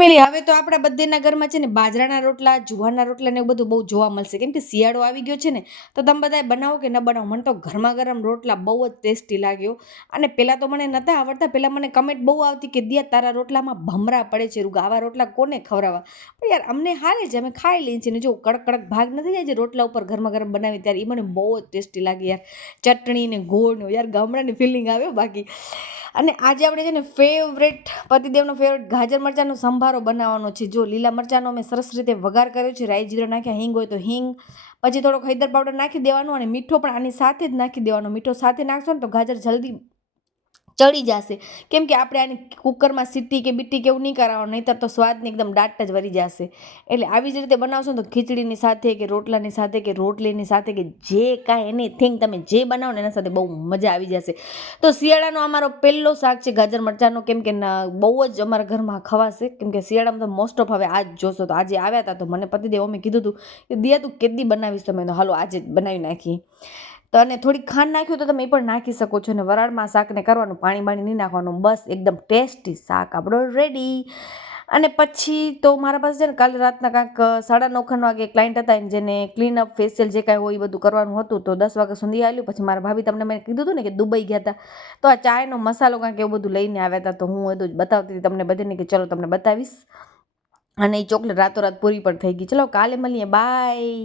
પેલી હવે તો આપણા બધાના ઘરમાં છે ને બાજરાના રોટલા, જુવારના રોટલા ને એવું બધું બહુ જોવા મળશે. કેમ કે શિયાળો આવી ગયો છે ને, તો તમે બધાએ બનાવો કે ન બનાવો? મને તો ઘરમાં ગરમ રોટલા બહુ જ ટેસ્ટી લાગ્યો અને પહેલાં તો મને નહોતા આવડતા પહેલાં મને કમેન્ટ બહુ આવતી કે દિયા તારા રોટલામાં ભમરા પડે છે. રૂગા, આવા રોટલા કોને ખવડાવવા? પણ યાર, અમને હારે છે અમે ખાઈ લઈએ છીએ ને, જો કડક કડક ભાગ નથી જાય જે રોટલા ઉપર ઘરમાં ગરમ બનાવી ત્યારે એ મને બહુ જ ટેસ્ટી લાગી યાર. ચટણી ને ગોળનો યાર ગામડાની ફિલિંગ આવ્યો બાકી. અને આજે આપણે છે ને ફેવરેટ પતિદેવનો ફેવરેટ ગાજર મરચાંનો સંભારો બનાવવાનો છે. જો લીલા મરચાંનો મેં સરસ રીતે વઘાર કર્યો છે, રાઈ જીરો નાખ્યા, હિંગ હોય તો હિંગ, પછી થોડોક હૈદર પાવડર નાખી દેવાનો અને મીઠો પણ આની સાથે જ નાખી દેવાનો. મીઠો સાથે નાખશો ને તો ગાજર જલ્દી ચડી જશે. કેમ કે આપણે આની કુકરમાં સીટી કે બીટી કે એવું નહીં કરાવવાનું, નહીંતર તો સ્વાદની એકદમ દાટ જ વરી જશે. એટલે આવી જ રીતે બનાવશો તો ખીચડીની સાથે કે રોટલાની સાથે કે રોટલીની સાથે કે જે કાંઈ એનીથિંગ તમે જે બનાવો ને એના સાથે બહુ મજા આવી જશે. તો શિયાળાનો અમારો પહેલો શાક છે ગાજર મરચાંનો, કેમ કે બહુ જ અમારા ઘરમાં ખવાશે. કેમ કે શિયાળામાં તો મોસ્ટ ઓફ હવે આજ જોશો તો આજે આવ્યા હતા તો મને પતિદેવ અમે કીધું હતું કે, દિયા તું કેદી બનાવીશ તમે તો હાલો આજે જ બનાવી નાખીએ. તો અને થોડી ખાંડ નાખ્યું તો તમે એ પણ નાખી શકો છો અને વરાળમાં શાકને કરવાનું પાણી બાણી નહીં નાખવાનું. બસ એકદમ ટેસ્ટી શાક આપણો રેડી અને પછી તો મારા પાસે છે ને કાલે રાતના કાંઈક સાડા નવ ખણ વાગે ક્લાયન્ટ હતા ને જેને ક્લીન અપ ફેશિયલ જે કાંઈ હોય એ બધું કરવાનું હતું તો દસ વાગ્યા સુધી આવ્યું પછી મારા ભાભી તમને મેં કીધું હતું ને કે દુબઈ ગયા હતા તો આ ચાયનો મસાલો કાંઈક એવું બધું લઈને આવ્યા હતા તો હું બધું જ બતાવતી હતી તમને બધાને કે ચલો તમને બતાવીશ. અને એ ચોકલેટ રાતોરાત પૂરી પણ થઈ ગઈ. ચલો કાલે મળીએ. બાય